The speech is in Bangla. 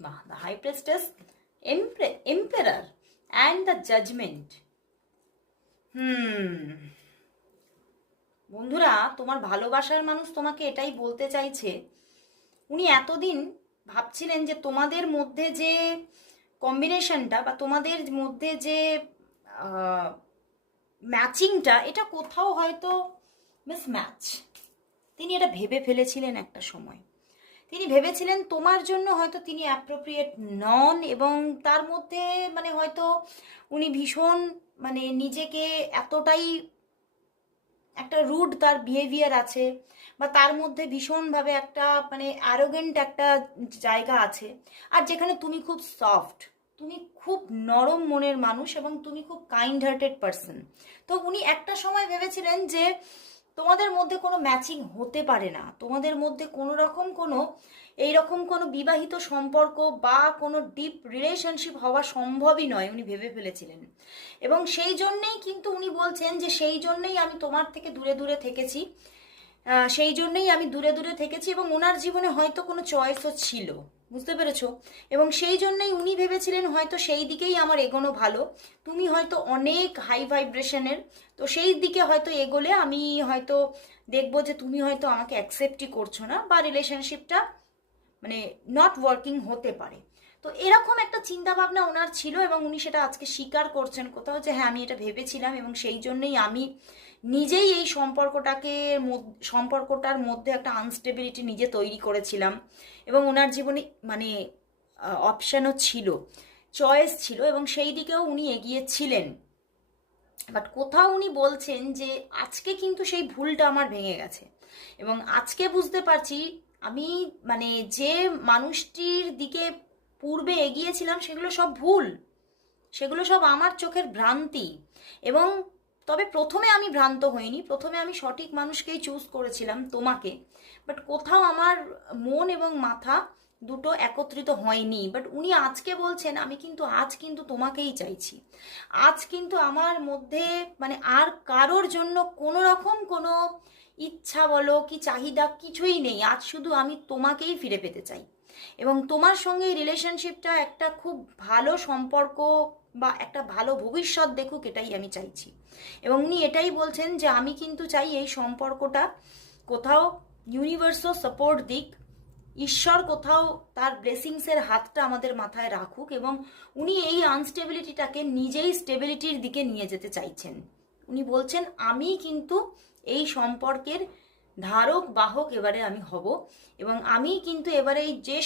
The High Priestess, Emperor and the Judgment. বন্ধুরা, তোমার ভালোবাসার মানুষ তোমাকে এটাই বলতে চাইছে, উনি এতদিন ভাবছিলেন যে তোমাদের মধ্যে যে কম্বিনেশনটা বা তোমাদের মধ্যে যে ম্যাচিংটা, এটা কোথাও হয়তো মিসম্যাচ। তিনি এটা ভেবে ফেলেছিলেন একটা সময়। তিনি ভেবেছিলেন তোমার জন্য হয়তো তিনি অ্যাপ্রোপ্রিয়েট নন, এবং তার মধ্যে মানে হয়তো উনি ভীষণ মানে নিজেকে এতটাই একটা রুড তার বিহেভিয়ার আছে, বা তার মধ্যে ভীষণভাবে একটা মানে অ্যারোগেন্ট একটা জায়গা আছে। আর যেখানে তুমি খুব সফট, তুমি খুব নরম মনের মানুষ, এবং তুমি খুব কাইন্ড হার্টেড পারসন। তো উনি একটা সময় ভেবেছিলেন যে তোমাদের মধ্যে কোনো ম্যাচিং হতে পারে না, তোমাদের মধ্যে কোনো রকম কোনো এইরকম কোনো বিবাহিত সম্পর্ক বা কোনো ডিপ রিলেশনশিপ হওয়া সম্ভবই নয়, উনি ভেবে ফেলেছিলেন। এবং সেই জন্যেই কিন্তু উনি বলছেন যে সেই জন্যই আমি তোমার থেকে দূরে দূরে থেকেছি, সেই জন্যই আমি দূরে দূরে থেকেছি, এবং ওনার জীবনে হয়তো কোনো চয়েসও ছিল, বুঝতে পেরেছো? এবং সেই জন্যই উনি ভেবেছিলেন হয়তো সেই দিকেই আমার এগোনো ভালো, তুমি হয়তো অনেক হাই ভাইব্রেশনের, তো সেই দিকে হয়তো এগোলে আমি হয়তো দেখবো যে তুমি হয়তো আমাকে অ্যাকসেপ্টই করছো না, বা রিলেশনশিপটা মানে নট ওয়ার্কিং হতে পারে। তো এরকম একটা চিন্তা ভাবনা ওনার ছিল, এবং উনি সেটা আজকে স্বীকার করছেন কোথাও যে হ্যাঁ আমি এটা ভেবেছিলাম, এবং সেই জন্যই আমি নিজেই এই সম্পর্কটার মধ্যে একটা আনস্টেবিলিটি নিজে তৈরি করেছিলাম। এবং ওনার জীবনে মানে অপশানও ছিল, চয়েস ছিল, এবং সেই দিকেও উনি এগিয়েছিলেন। বাট কোথাও উনি বলছেন যে আজকে কিন্তু সেই ভুলটা আমার ভেঙে গেছে, এবং আজকে বুঝতে পারছি আমি মানে যে মানুষটির দিকে পূর্বে এগিয়েছিলাম সেগুলো সব ভুল, সেগুলো সব আমার চোখের ভ্রান্তি। এবং তবে প্রথমে আমি ভ্রান্ত হইনি, প্রথমে আমি সঠিক মানুষকেই চুজ করেছিলাম, তোমাকে। বাট কোথাও আমার মন এবং মাথা দুটো একত্রিত হয়নি। বাট উনি আজকে বলছেন আমি কিন্তু আজ কিন্তু তোমাকেই চাইছি, আজ কিন্তু আমার মধ্যে মানে আর কারোর জন্য কোনো রকম কোনো ইচ্ছা বলো কি চাহিদা কিছুই নেই, আজ শুধু আমি তোমাকেই ফিরে পেতে চাই, এবং তোমার সঙ্গে এই রিলেশনশিপটা একটা খুব ভালো সম্পর্ক বা একটা ভালো ভবিষ্যৎ দেখুক, এটাই আমি চাইছি। এবং উনি এটাই বলছেন যে আমি কিন্তু চাই এই সম্পর্কটা কোথাও ইউনিভার্সও সাপোর্ট দিক, ঈশ্বর কোথাও তার ব্লেসিংসের হাতটা আমাদের মাথায় রাখুক, এবং উনি এই আনস্টেবিলিটিটাকে নিজেই স্টেবিলিটির দিকে নিয়ে যেতে চাইছেন। উনি বলছেন আমি কিন্তু এই সম্পর্কের ধারক বাহক এবারে আমি হব, এবং আমি কিন্তু এবারে এই যে